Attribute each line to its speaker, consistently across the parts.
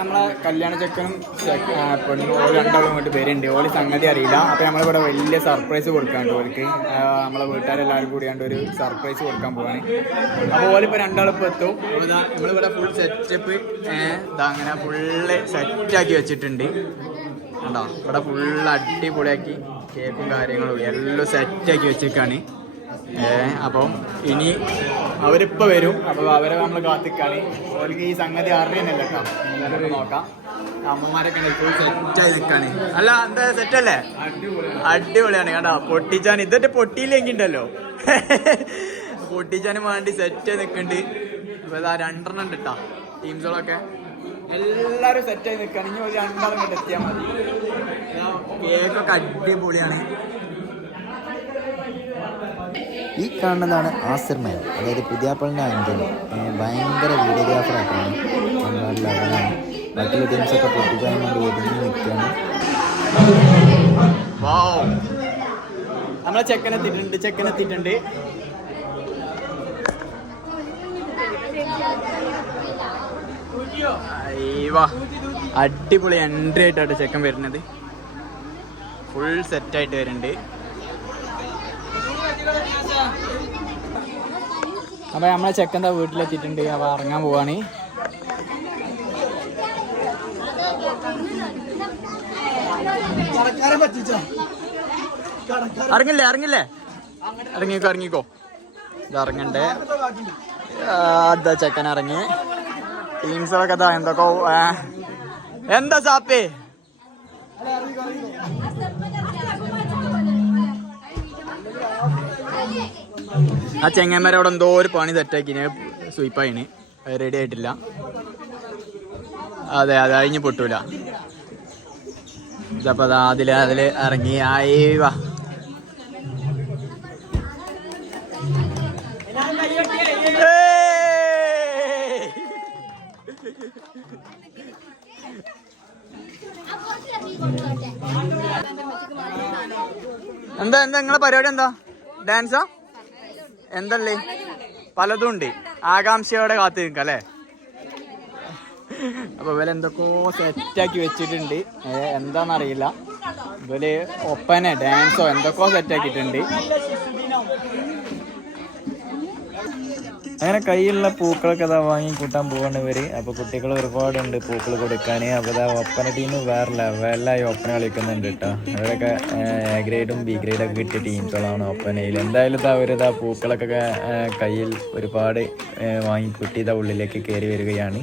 Speaker 1: നമ്മളെ കല്യാണ ചെക്കനും പെണ്ണും രണ്ടാളും ഇങ്ങോട്ട് പേരുണ്ട് ഓളി സംഗതി അറിയില്ല. അപ്പൊ നമ്മളിവിടെ വലിയ സർപ്രൈസ് കൊടുക്കാണ്ട് ഓൾക്ക് നമ്മളെ വീട്ടുകാരെല്ലാവരും കൂടിയാണ്ട് ഒരു സർപ്രൈസ് കൊടുക്കാൻ പോവാണ്. അപ്പോൾ ഓലിപ്പോൾ രണ്ടാളിപ്പോൾ എത്തും. അപ്പോൾ നമ്മളിവിടെ ഫുൾ സെറ്റപ്പ് അങ്ങനെ ഫുള്ള് സെറ്റാക്കി വെച്ചിട്ടുണ്ട്. കണ്ടോ? ഇവിടെ ഫുള്ള് അടിപൊളിയാക്കി കേക്കും കാര്യങ്ങളും എല്ലാം സെറ്റാക്കി വെച്ചേക്കാണ് അപ്പം ഇനി അവരിപ്പോ വരും. അപ്പൊ അവരെ നമ്മൾ കാത്തിക്കാളി. അവർക്ക് ഈ സംഗതി അറിയുന്നില്ല നോക്കാം. അമ്മമാരൊക്കെ സെറ്റായി അല്ല എന്താ സെറ്റ് അല്ലേ? അടിപൊളിയാണ് കേട്ടോ. പൊട്ടിച്ചാൻ ഇതൊക്കെ പൊട്ടിയില്ലെങ്കിൽ ഉണ്ടല്ലോ. പൊട്ടിച്ചാനും വേണ്ടി സെറ്റ് നിൽക്കുന്നുണ്ട് ഇപ്പൊ ഇതാ രണ്ടെണ്ണം ഉണ്ട് കേട്ടോ. ടീംസുകളൊക്കെ എല്ലാരും സെറ്റായി ആയി ഇനി ഒരു ഇങ്ങോട്ട് എത്തിയാൽ മതി. കേക്കൊക്കെ അടിപൊളിയാണ്.
Speaker 2: ഈ കാണുന്നതാണ് ആസിർ മൈൻ അതായത് പുതിയാപ്പളിന്റെ അഞ്ചന് ഭയങ്കര വീഡിയോഗ്രാഫർ ആയിട്ടാണ് നല്ല മറ്റുള്ള ടീംസൊക്കെ പൊട്ടിക്കാൻ വേണ്ടി ഒതുങ്ങി നിൽക്കുകയാണ്.
Speaker 1: നമ്മളെ ചെക്കനെത്തിയിട്ടുണ്ട് ചെക്കനെത്തിയിട്ടുണ്ട് അടിപൊളി എൻട്രി ആയിട്ടാണ് ചെക്കൻ വരുന്നത്. ഫുൾ സെറ്റായിട്ട് വരുന്നുണ്ട്. അപ്പൊ നമ്മളെ ചെക്കന്റെ വീട്ടിലെത്തിയിട്ടുണ്ട്. അവ ഇറങ്ങാൻ പോവാണ്. ഇറങ്ങില്ലേ ഇറങ്ങില്ലേ? ഇറങ്ങിക്കോ ഇറങ്ങിക്കോ. ഇത് ഇറങ്ങണ്ടേ. അതാ ചെക്കൻ ഇറങ്ങി. ടീംസൊക്കെ അതാ എന്തൊക്കെ എന്താ സാപ്പേ? ആ ചെങ്ങന്മാരെ അവിടെ എന്തോ ഒരു പണി തെറ്റാക്കിന് സ്വീപ്പായിന് റെഡി ആയിട്ടില്ല. അതെ അതെ അഴിഞ്ഞ് പൊട്ടൂല. ഇതപ്പോ അതാ അതിൽ അതിൽ ഇറങ്ങി. ആയി വാ! എന്താ എന്താ നിങ്ങളെ പരിപാടി എന്താ? ഡാൻസാ? എന്തല്ലേ? പലതും ഉണ്ട് ആകാംക്ഷയോടെ കാത്തു നിൽക്കാം അല്ലേ? അപ്പൊ ഇവരെ എന്തൊക്കെയോ സെറ്റാക്കി വെച്ചിട്ടുണ്ട്. ഏ, എന്താന്നറിയില്ല. ഇവർ ഒപ്പനെ ഡാൻസോ എന്തൊക്കെയോ സെറ്റാക്കിയിട്ടുണ്ട്.
Speaker 2: അങ്ങനെ കയ്യിലുള്ള പൂക്കളൊക്കെ അതാ വാങ്ങി കൂട്ടാൻ പോവാണ് ഇവർ. അപ്പൊ കുട്ടികൾ ഒരുപാടുണ്ട് പൂക്കൾ കൊടുക്കാൻ അപ്പൊ ഇതാ ഒപ്പന ടീം വേറെ ലെവലായി ഒപ്പന കളിക്കുന്നുണ്ട് കേട്ടോ അവരൊക്കെ എ ഗ്രേഡും ബി ഗ്രേഡും ഒക്കെ കിട്ടിയ ടീംസുകളാണ് ഒപ്പനയിൽ എന്തായാലും ഇതാ അവരിതാ പൂക്കളൊക്കെ കയ്യിൽ ഒരുപാട് വാങ്ങി കുട്ടി ഇതാ ഉള്ളിലേക്ക് കയറി വരികയാണ്.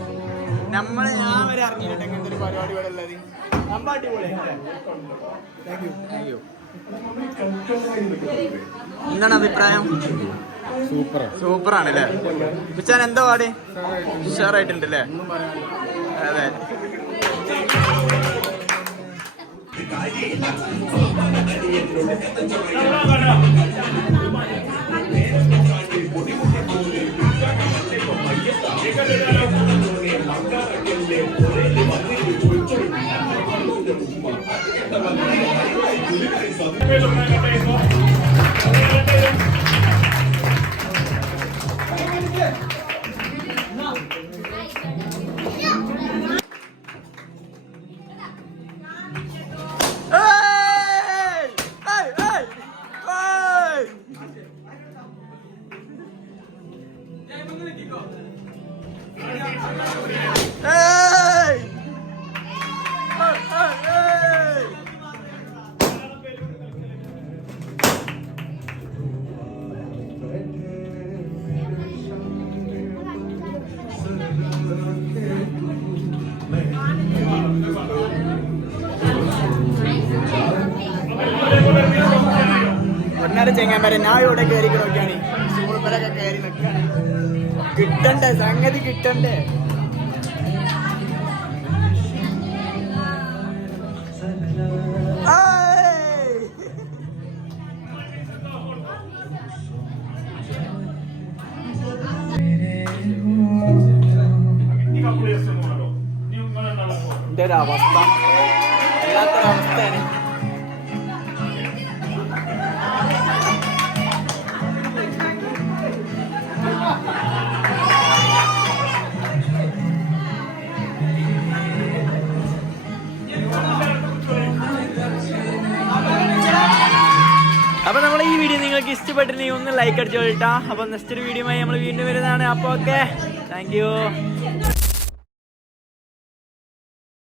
Speaker 1: നമ്മൾ ഞാൻ വരെ അറിഞ്ഞിട്ടുണ്ട് ഇങ്ങനത്തെ ഒരു പരിപാടി ഇവിടെ ഉള്ളത് നമ്മ അടിപൊളിയാണ് എന്താണ് അഭിപ്രായം?
Speaker 2: സൂപ്പർ
Speaker 1: ആണ് അല്ലേ ഉച്ചാൻ എന്താ പാടി? ഉഷാറായിട്ടുണ്ട് അല്ലേ അതെ. ഏയ്! Hey! അതുപോലെ ചെങ്ങാൻ ഞാൻ ഇവിടെ കയറി നോക്കിയാണ് സൂപ്പറൊക്കെ കയറി നിൽക്കുകയാണ് കിട്ടണ്ടേ? സംഗതി കിട്ടണ്ടേ? ആയ്. എന്റെ
Speaker 2: അപ്പൊ നമ്മൾ ഈ വീഡിയോ നിങ്ങൾക്ക് ഇഷ്ടപ്പെട്ടില്ലെങ്കിൽ ഒന്ന് ലൈക്ക് അടിച്ചോളിട്ടാ അപ്പൊ നെക്സ്റ്റ് ഒരു വീഡിയോ നമ്മൾ വീണ്ടും വരുന്നതാണ്. അപ്പൊ ഓക്കെ താങ്ക്